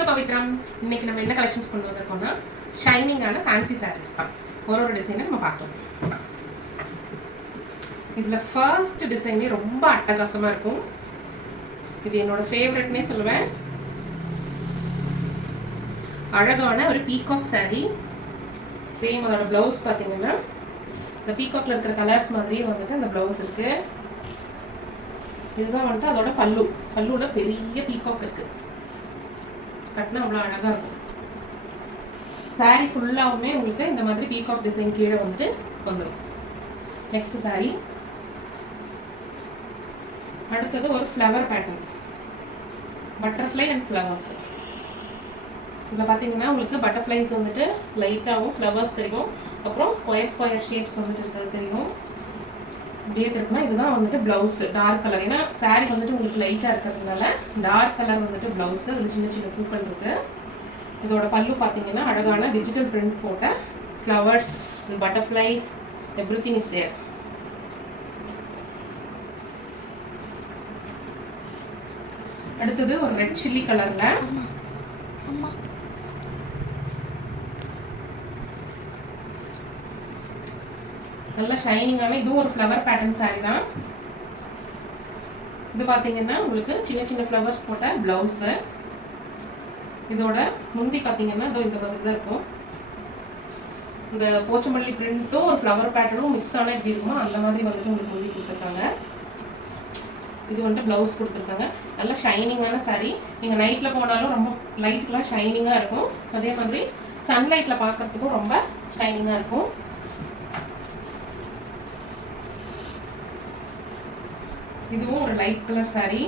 Welcome to பவித்ரம். இன்னைக்கு நம்ம என்ன கலெக்ஷன்ஸ் கொண்டு வந்திருக்கோம்னா ஷைனிங்கான ஃபேன்சி சாரீஸ் தான். ஒரு டிசைனை நம்ம பார்க்கலாம். இதில் ஃபர்ஸ்ட் டிசைனே ரொம்ப அட்டகாசமாக இருக்கும். இது என்னோட ஃபேவரட்னே சொல்லுவேன். அழகான ஒரு பீகாக் சாரீ. சேம் அதோட ப்ளவுஸ் பார்த்தீங்கன்னா இந்த பீகாக்ல இருக்கிற கலர்ஸ் மாதிரியே வந்துட்டு அந்த ப்ளவுஸ் இருக்கு. இதுதான் வந்துட்டு அதோட பல்லுவோட பெரிய பீகாக் இருக்கு. கட்டினா அவ்வளோ அழகாக இருக்கும். சாரீ ஃபுல்லாகவுமே உங்களுக்கு இந்த மாதிரி பீகாக் டிசைன் கீழே வந்துட்டு வந்துடும். நெக்ஸ்ட் சாரீ. அடுத்தது ஒரு flower pattern, butterfly and flowers. இதில் பார்த்தீங்கன்னா உங்களுக்கு பட்டர்ஃப்ளைஸ் வந்துட்டு லைட்டாகவும் ஃப்ளவர்ஸ் தெரியும். அப்புறம் ஸ்கொயர் ஷேப்ஸ் வந்துட்டு இருக்கிறது தெரியும். அப்படியே இருக்குன்னா இதுதான் வந்துட்டு ப்ளவுஸ் டார்க் கலர். ஏன்னா சாரீ வந்துட்டு உங்களுக்கு லைட்டாக இருக்கிறதுனால டார்க் கலர் வந்துட்டு ப்ளவுஸ். அது சின்ன சின்ன பூக்கள் இருக்கு. இதோட பல்லு பார்த்தீங்கன்னா அழகான டிஜிட்டல் பிரிண்ட் போட்ட flowers, butterflies, everything is there. அடுத்தது ஒரு ரெட் சில்லி கலர்ல நல்ல ஷைனிங்கான இதுவும் ஒரு ஃப்ளவர் பேட்டர்ன் சாரீ தான். இது பார்த்தீங்கன்னா உங்களுக்கு சின்ன சின்ன ஃப்ளவர்ஸ் போட்ட ப்ளவுஸு. இதோட முந்தி பார்த்தீங்கன்னா இதோ இந்த மாதிரி தான் இருக்கும். இந்த போச்சமல்லி பிரிண்ட்டும் ஒரு ஃப்ளவர் பேட்டர்னும் மிக்ஸ் ஆனால் எப்படி இருக்குமோ அந்த மாதிரி வந்துட்டு உங்களுக்கு முந்தி கொடுத்துருக்காங்க. இது வந்துட்டு ப்ளவுஸ் கொடுத்துருக்காங்க. நல்லா ஷைனிங்கான சாரீ. நீங்கள் நைட்டில் போனாலும் ரொம்ப லைட்லாம் ஷைனிங்காக இருக்கும். அதே மாதிரி சன்லைட்டில் பார்க்குறதுக்கும் ரொம்ப ஷைனிங்காக இருக்கும். இதுவும் ஒரு லைட் கலர் சாரீ.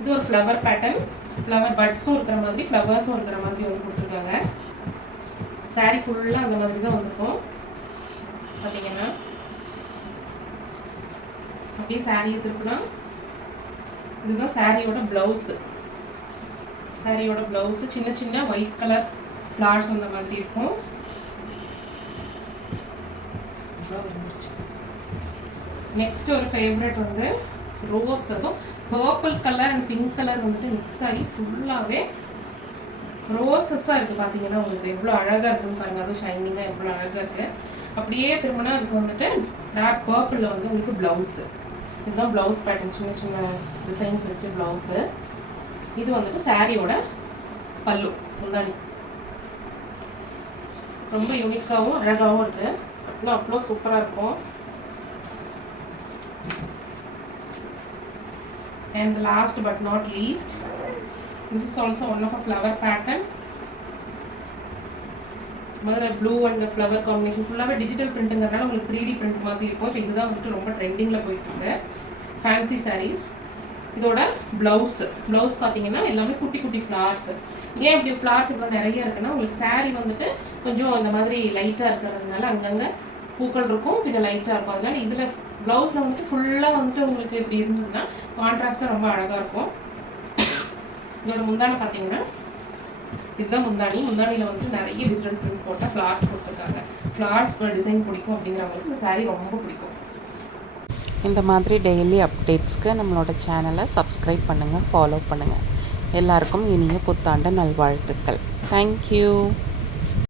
இது ஒரு ஃப்ளவர் பேட்டர்ன். ஃப்ளவர் பட்ஸும் இருக்கிற மாதிரி ஃப்ளவர்ஸும் இருக்கிற மாதிரி வந்து கொடுத்துருக்காங்க. சாரீ ஃபுல்லாக அந்த மாதிரி தான் வந்துருக்கும். பார்த்தீங்கன்னா அப்படியே சாரியை திருப்பினா இதுதான் சாரியோட ப்ளவுஸு. சாரியோட ப்ளவுஸு சின்ன சின்ன ஒயிட் கலர் ஃப்ளார்ஸ் அந்த மாதிரி இருக்கும். நெக்ஸ்ட் ஒரு ஃபேவரட் வந்து ரோஸ். அதுவும் purple colour and pink colour வந்துட்டு மிக்ஸ் ஆகி ஃபுல்லாகவே ரோசஸாக இருக்குது. பார்த்தீங்கன்னா உங்களுக்கு எவ்வளோ அழகாக இருக்குன்னு பாருங்கள். அதுவும் ஷைனிங்காக எவ்வளோ அழகாக இருக்குது. அப்படியே திரும்பினா அதுக்கு வந்துட்டு டார்க் பர்பிளில் வந்து உங்களுக்கு ப்ளவுஸு. இதுதான் ப்ளவுஸ் பேட்டர்ன், சின்ன சின்ன டிசைன்ஸ் வச்சு ப்ளவுஸு. இது வந்துட்டு சாரியோட பல்லு முந்தானி. ரொம்ப யூனிக்காகவும் அழகாகவும் இருக்குது. அவ்வளோ சூப்பராக இருக்கும். And the last but not least, this is also one of a flower pattern. Madurai blue and flower combination ஃபுல்லாகவே டிஜிட்டல் பிரிண்ட்டுங்கிறனால உங்களுக்கு 3D பிரிண்ட் மாதிரி இருக்கும். இப்போ இதுதான் வந்துட்டு ரொம்ப ட்ரெண்டிங்கில் போயிட்டுருக்கு ஃபேன்சி சாரீஸ். இதோட ப்ளவுஸ் பார்த்தீங்கன்னா எல்லாமே குட்டி குட்டி ஃப்ளார்ஸ். ஏன் இப்படி ஃப்ளார்ஸ் இப்போ நிறைய இருக்குன்னா உங்களுக்கு சாரீ வந்துட்டு கொஞ்சம் இந்த மாதிரி லைட்டாக இருக்கிறதுனால அங்கங்கே பூக்கள் இருக்கும், பின்ன லைட்டாக இருக்கும். அதனால இதில் ப்ளவுஸில் வந்துட்டு ஃபுல்லாக வந்துட்டு உங்களுக்கு இப்படி இருந்ததுன்னா கான்ட்ராஸ்ட்டாக ரொம்ப அழகாக இருக்கும். இதோட முந்தானை பார்த்தீங்கன்னா இதுதான் முந்தானியில் வந்துட்டு நிறைய டிஜிட்டல் பிரிண்ட் போட்ட ஃப்ளார்ஸ் கொடுத்துருக்காங்க. ஃப்ளார்ஸ் டிசைன் பிடிக்கும் அப்படிங்கிறவங்களுக்கு இந்த சாரீ ரொம்ப பிடிக்கும். இந்த மாதிரி டெய்லி அப்டேட்ஸ்க்கு நம்மளோட சேனலை சப்ஸ்கிரைப் பண்ணுங்கள், ஃபாலோ பண்ணுங்கள். எல்லாருக்கும் இனிய புத்தாண்டு நல்வாழ்த்துக்கள். தேங்க்யூ.